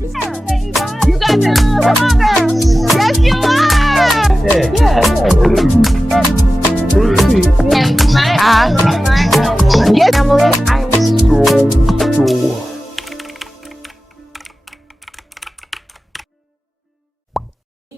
You got this. Come on, girl. Yes, you are. Yes, family.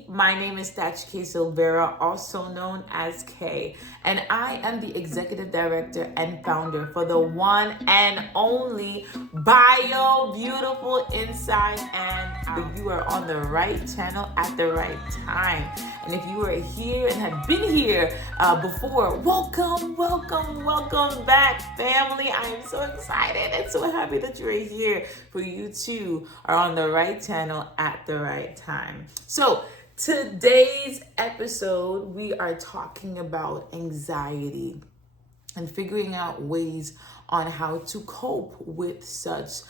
My name is Thatch K. Silvera, also known as K, and I am the executive director and founder for the one and only Bio Beautiful Inside and Out. You are on the right channel at the right time. And if you are here and have been here before, welcome back, family. I am so excited and so happy that you are here. For you too are on the right channel at the right time. So, today's episode, we are talking about anxiety and figuring out ways on how to cope with such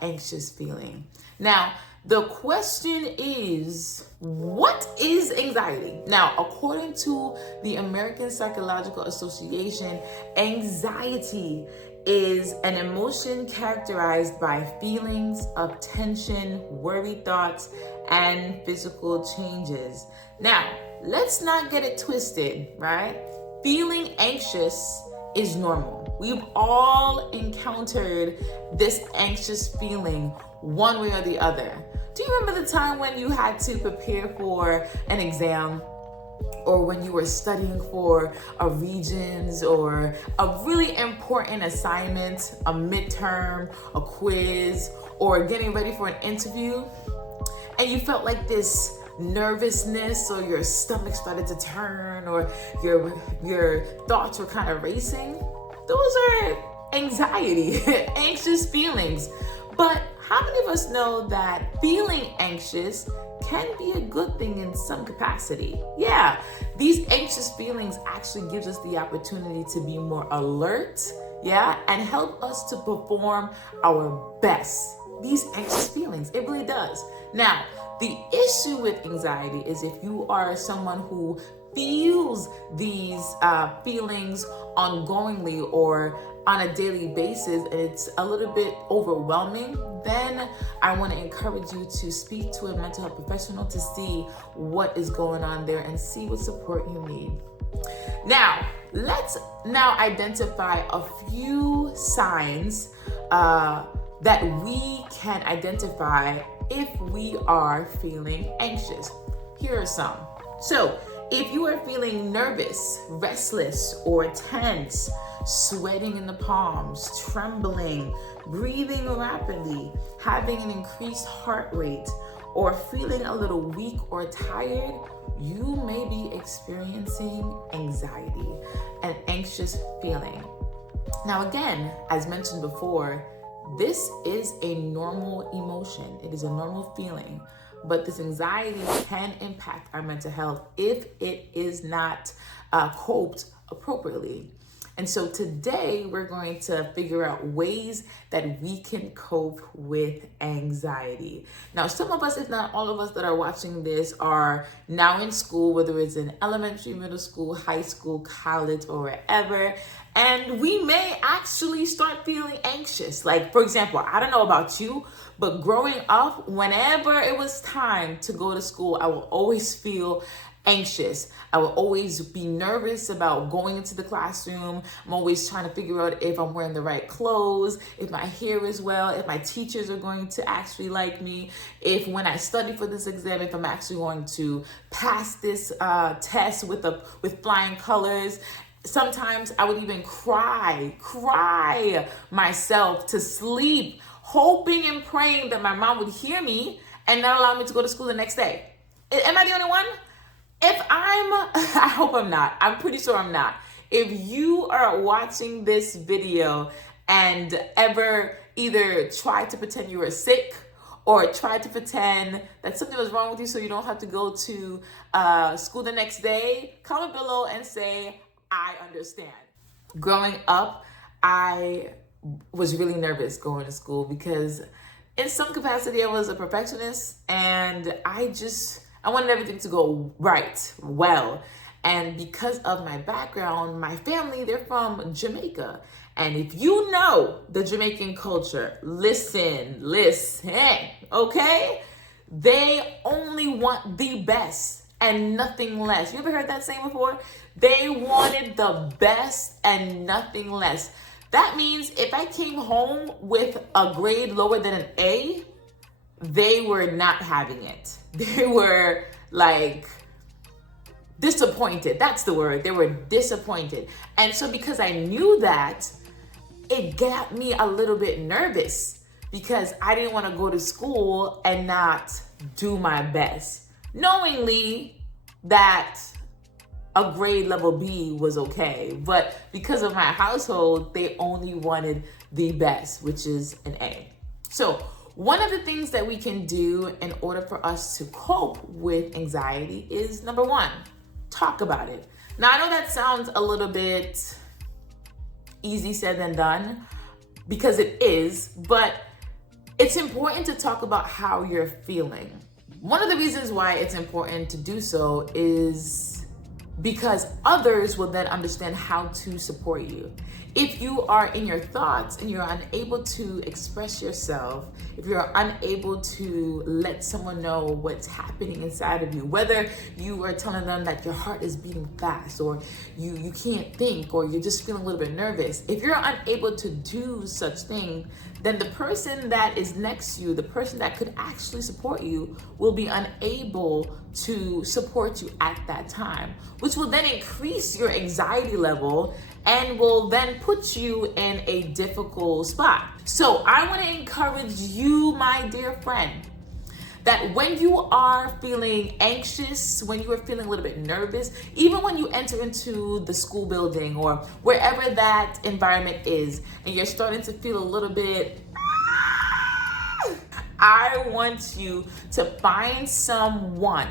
anxious feeling. Now, the question is, what is anxiety? Now, according to the American Psychological Association, anxiety is an emotion characterized by feelings of tension, worry thoughts, and physical changes. Now, let's not get it twisted, right? Feeling anxious is normal. We've all encountered this anxious feeling one way or the other. Do you remember the time when you had to prepare for an exam, or when you were studying for a Regents or a really important assignment, a midterm, a quiz, or getting ready for an interview, and you felt like this nervousness, or your stomach started to turn, or your thoughts were kind of racing? Those are anxiety, anxious feelings. But how many of us know that feeling anxious can be a good thing in some capacity? Yeah, these anxious feelings actually gives us the opportunity to be more alert, yeah, and help us to perform our best. These anxious feelings, it really does. Now, the issue with anxiety is if you are someone who feels these feelings ongoingly or on a daily basis, and it's a little bit overwhelming, then I want to encourage you to speak to a mental health professional to see what is going on there and see what support you need. Now, let's identify a few signs that we can identify if we are feeling anxious. Here are some. So, if you are feeling nervous, restless, or tense, sweating in the palms, trembling, breathing rapidly, having an increased heart rate, or feeling a little weak or tired, you may be experiencing anxiety, an anxious feeling. Now again, as mentioned before, this is a normal emotion. It is a normal feeling. But this anxiety can impact our mental health if it is not coped appropriately. And so today we're going to figure out ways that we can cope with anxiety. Now, some of us, if not all of us that are watching this, are now in school, whether it's in elementary, middle school, high school, college, or wherever. And we may actually start feeling anxious. Like, for example, I don't know about you, but growing up, whenever it was time to go to school, I will always feel anxious. I will always be nervous about going into the classroom. I'm always trying to figure out if I'm wearing the right clothes, if my hair is well, if my teachers are going to actually like me, if when I study for this exam, if I'm actually going to pass this test with flying colors. Sometimes I would even cry myself to sleep, hoping and praying that my mom would hear me and not allow me to go to school the next day. Am I the only one? I hope I'm not. I'm pretty sure I'm not. If you are watching this video and ever either try to pretend you were sick or try to pretend that something was wrong with you so you don't have to go to school the next day, comment below and say, I understand. Growing up, I was really nervous going to school because in some capacity I was a perfectionist and I wanted everything to go right, well. And because of my background, my family, they're from Jamaica. And if you know the Jamaican culture, listen, okay? They only want the best and nothing less. You ever heard that saying before? They wanted the best and nothing less. That means if I came home with a grade lower than an A, they were not having it. They were like disappointed. That's the word. They were disappointed. And so because I knew that, it got me a little bit nervous because I didn't want to go to school and not do my best, knowingly that a grade level B was okay. But because of my household, they only wanted the best, which is an A. So one of the things that we can do in order for us to cope with anxiety is, number one, talk about it. Now, I know that sounds a little bit easy said than done, because it is, but it's important to talk about how you're feeling. One of the reasons why it's important to do so is because others will then understand how to support you. If you are in your thoughts and you're unable to express yourself, if you're unable to let someone know what's happening inside of you, whether you are telling them that your heart is beating fast, or you can't think, or you're just feeling a little bit nervous, if you're unable to do such thing, then the person that is next to you, the person that could actually support you, will be unable to support you at that time, which will then increase your anxiety level and will then put you in a difficult spot. So I want to encourage you, my dear friend, that when you are feeling anxious, when you are feeling a little bit nervous, even when you enter into the school building or wherever that environment is, and you're starting to feel a little bit, I want you to find someone,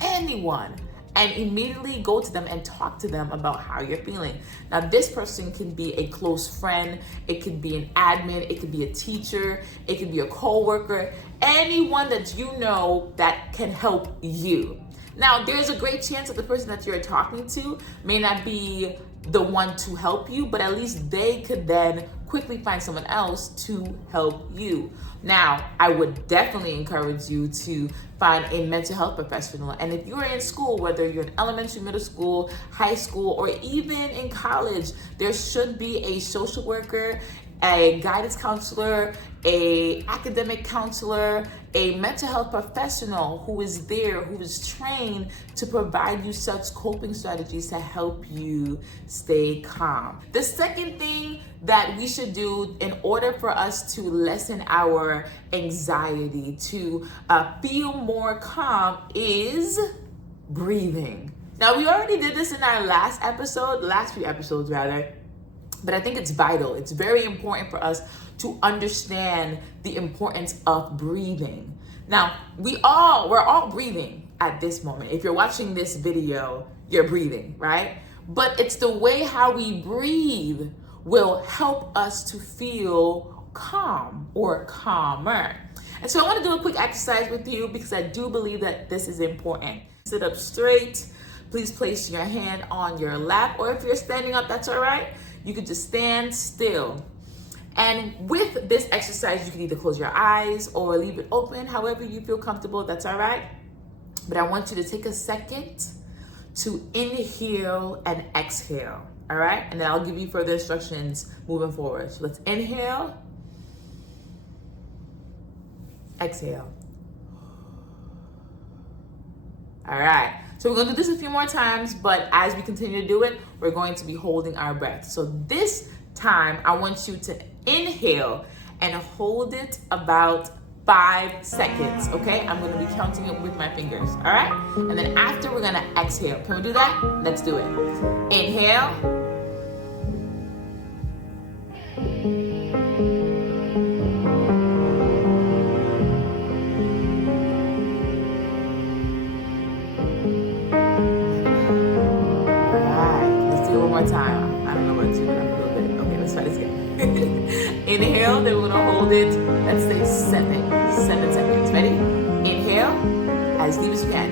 anyone, and immediately go to them and talk to them about how you're feeling. Now, this person can be a close friend, it could be an admin, it could be a teacher, it could be a coworker, anyone that you know that can help you. Now, there's a great chance that the person that you're talking to may not be the one to help you, but at least they could then quickly find someone else to help you. Now, I would definitely encourage you to find a mental health professional. And if you're in school, whether you're in elementary, middle school, high school, or even in college, there should be a social worker, a guidance counselor, a academic counselor, a mental health professional who is there, who is trained to provide you such coping strategies to help you stay calm. The second thing that we should do in order for us to lessen our anxiety, to feel more calm, is breathing. Now, we already did this in our last few episodes rather, but I think it's vital. It's very important for us to understand the importance of breathing. Now, we're all breathing at this moment. If you're watching this video, you're breathing, right? But it's the way how we breathe will help us to feel calm or calmer. And so I want to do a quick exercise with you because I do believe that this is important. Sit up straight. Please place your hand on your lap, or if you're standing up, that's all right. You could just stand still. And with this exercise, you can either close your eyes or leave it open, however you feel comfortable, that's all right. But I want you to take a second to inhale and exhale, all right? And then I'll give you further instructions moving forward. So let's inhale, exhale. All right. So we're going to do this a few more times, but as we continue to do it, we're going to be holding our breath. So this time, I want you to inhale and hold it about 5 seconds, okay? I'm going to be counting it with my fingers, all right? And then after, we're going to exhale. Can we do that? Let's do it. Inhale. Time. I don't know what to do, but I'm a little bit. Okay, let's try this again. Inhale, then we're gonna hold it, let's say 7 seconds. Ready? Inhale, as deep as you can.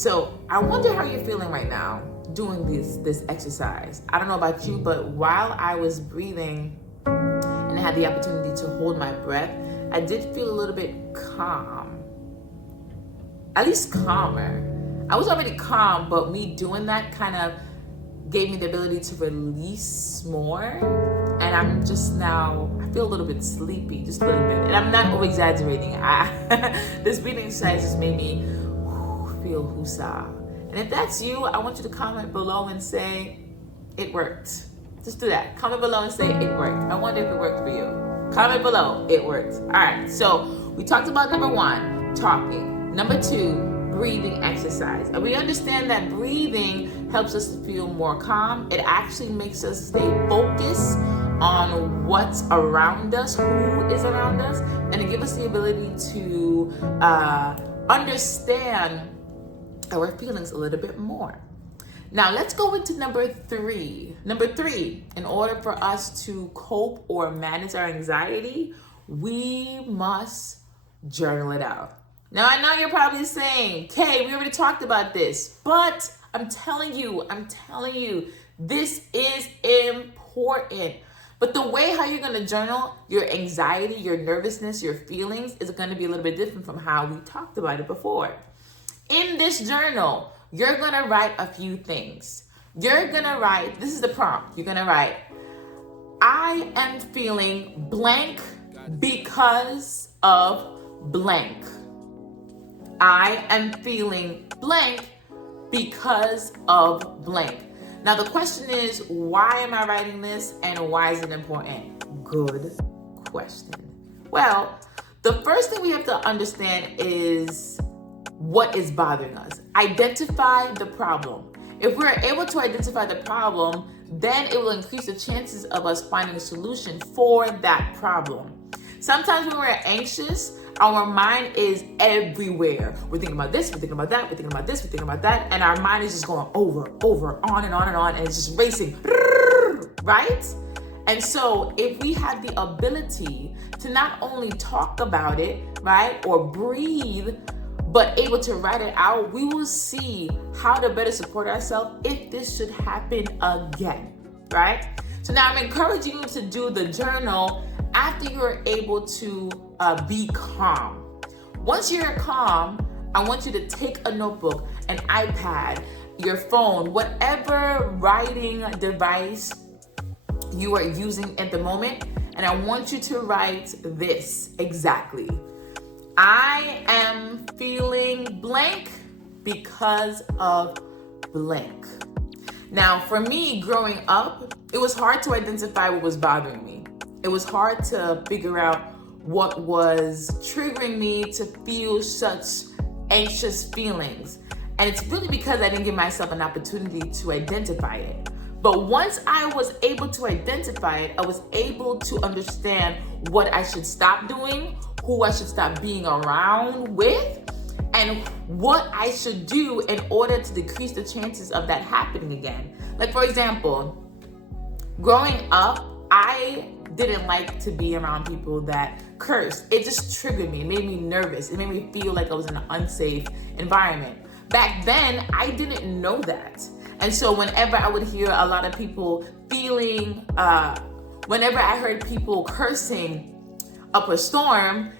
So I wonder how you're feeling right now doing this exercise. I don't know about you, but while I was breathing and I had the opportunity to hold my breath, I did feel a little bit calm, at least calmer. I was already calm, but me doing that kind of gave me the ability to release more. And I'm just now, I feel a little bit sleepy, just a little bit. And I'm not over-exaggerating. This breathing exercise just made me feel husa. And if that's you, I want you to comment below and say, it worked. Just do that. Comment below and say, it worked. I wonder if it worked for you. Comment below, it worked. All right, so we talked about number 1, talking. Number 2, breathing exercise. And we understand that breathing helps us to feel more calm. It actually makes us stay focused on what's around us, who is around us, and it gives us the ability to understand our feelings a little bit more. Now let's go into number 3. Number 3, in order for us to cope or manage our anxiety, we must journal it out. Now I know you're probably saying, Kay, we already talked about this, but I'm telling you, this is important. But the way how you're gonna journal your anxiety, your nervousness, your feelings is gonna be a little bit different from how we talked about it before. In this journal, you're gonna write a few things. You're gonna write, this is the prompt, you're gonna write, I am feeling blank because of blank. I am feeling blank because of blank. Now the question is, why am I writing this and why is it important? Good question. Well, the first thing we have to understand is what is bothering us. Identify the problem. If we're able to identify the problem, then it will increase the chances of us finding a solution for that problem. Sometimes when we're anxious, our mind is everywhere. We're thinking about this, we're thinking about that, we're thinking about this, we're thinking about that, and our mind is just going over, on and on and on, and it's just racing, right? And so if we have the ability to not only talk about it, right, or breathe, but able to write it out, we will see how to better support ourselves if this should happen again, right? So now I'm encouraging you to do the journal after you're able to be calm. Once you're calm, I want you to take a notebook, an iPad, your phone, whatever writing device you are using at the moment, and I want you to write this exactly. I am feeling blank because of blank. Now, for me, growing up, it was hard to identify what was bothering me. It was hard to figure out what was triggering me to feel such anxious feelings. And it's really because I didn't give myself an opportunity to identify it. But once I was able to identify it, I was able to understand what I should stop doing, who I should stop being around with, and what I should do in order to decrease the chances of that happening again. Like, for example, growing up, I didn't like to be around people that cursed. It just triggered me. It made me nervous. It made me feel like I was in an unsafe environment. Back then, I didn't know that. And so whenever I would hear a lot of people whenever I heard people cursing up a storm,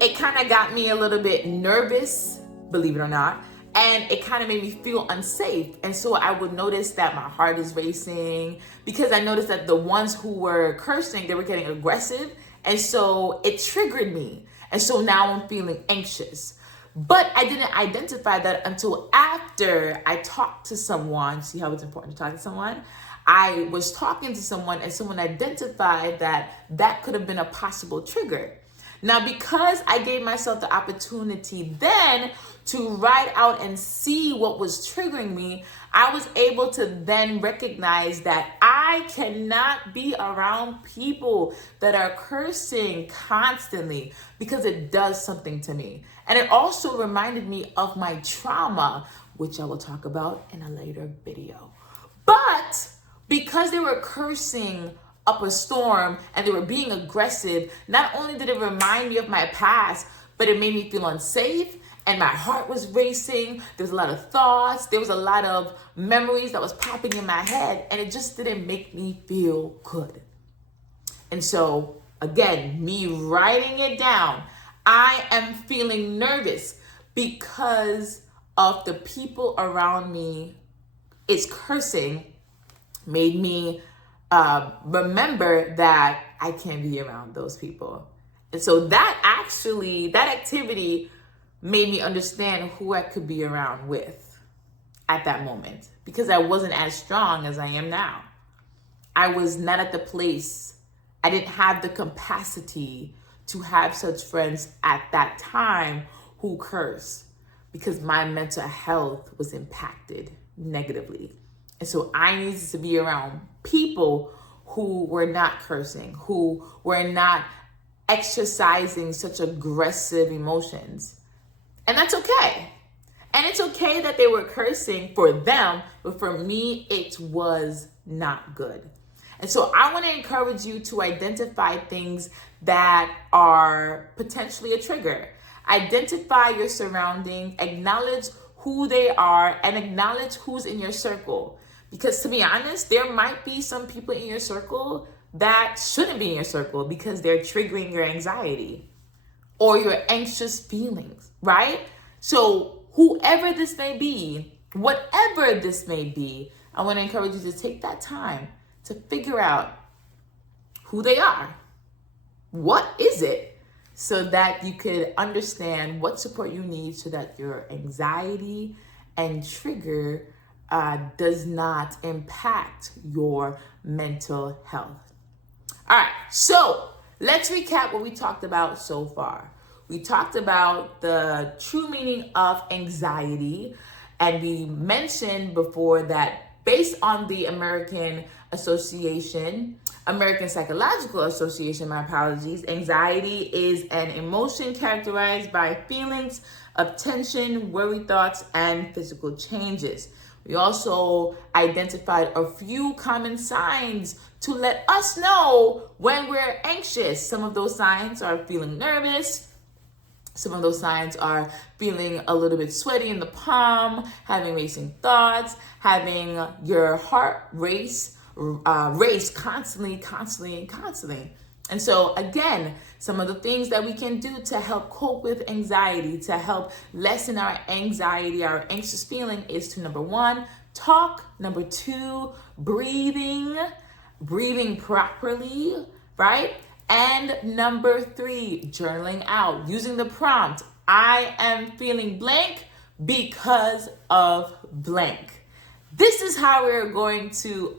it kind of got me a little bit nervous, believe it or not. And it kind of made me feel unsafe. And so I would notice that my heart is racing because I noticed that the ones who were cursing, they were getting aggressive. And so it triggered me. And so now I'm feeling anxious. But I didn't identify that until after I talked to someone. See how it's important to talk to someone? I was talking to someone and someone identified that that could have been a possible trigger. Now, because I gave myself the opportunity then to write out and see what was triggering me, I was able to then recognize that I cannot be around people that are cursing constantly because it does something to me. And it also reminded me of my trauma, which I will talk about in a later video. But because they were cursing up a storm and they were being aggressive, not only did it remind me of my past, but it made me feel unsafe and my heart was racing. There was a lot of thoughts. There was a lot of memories that was popping in my head, and it just didn't make me feel good. And so, again, me writing it down, I am feeling nervous because of the people around me. It's cursing made me remember that I can't be around those people. And so that activity made me understand who I could be around with at that moment, because I wasn't as strong as I am now. I was not at the place, I didn't have the capacity to have such friends at that time who curse, because my mental health was impacted negatively. And so I needed to be around people who were not cursing, who were not exercising such aggressive emotions. And that's okay. And it's okay that they were cursing for them, but for me, it was not good. And so I want to encourage you to identify things that are potentially a trigger. Identify your surroundings, acknowledge who they are, and acknowledge who's in your circle. Because to be honest, there might be some people in your circle that shouldn't be in your circle because they're triggering your anxiety or your anxious feelings, right? So whoever this may be, whatever this may be, I want to encourage you to take that time to figure out who they are. What is it? So that you could understand what support you need so that your anxiety and trigger does not impact your mental health. All right, so let's recap what we talked about so far. We talked about the true meaning of anxiety, and we mentioned before that based on the American Psychological Association, my apologies, anxiety is an emotion characterized by feelings of tension, worry thoughts, and physical changes. We also identified a few common signs to let us know when we're anxious. Some of those signs are feeling nervous. Some of those signs are feeling a little bit sweaty in the palm, having racing thoughts, having your heart race constantly. And so again, some of the things that we can do to help cope with anxiety, to help lessen our anxiety, our anxious feeling is to, number one, talk. Number two, breathing properly, right? And number three, journaling out, using the prompt, I am feeling blank because of blank. This is how we're going to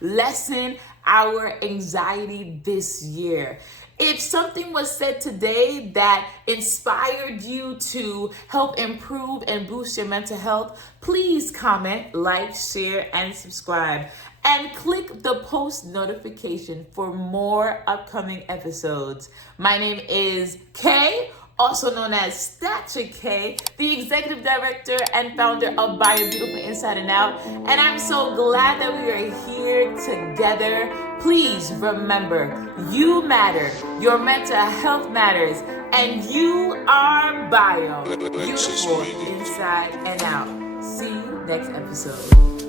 lessen our anxiety this year. If something was said today that inspired you to help improve and boost your mental health, please comment, like, share, and subscribe. And click the post notification for more upcoming episodes. My name is Kay, also known as Stature K, the executive director and founder of Bio Beautiful Inside and Out. And I'm so glad that we are here together. Please remember, you matter, your mental health matters, and you are Bio Beautiful Inside and Out. See you next episode.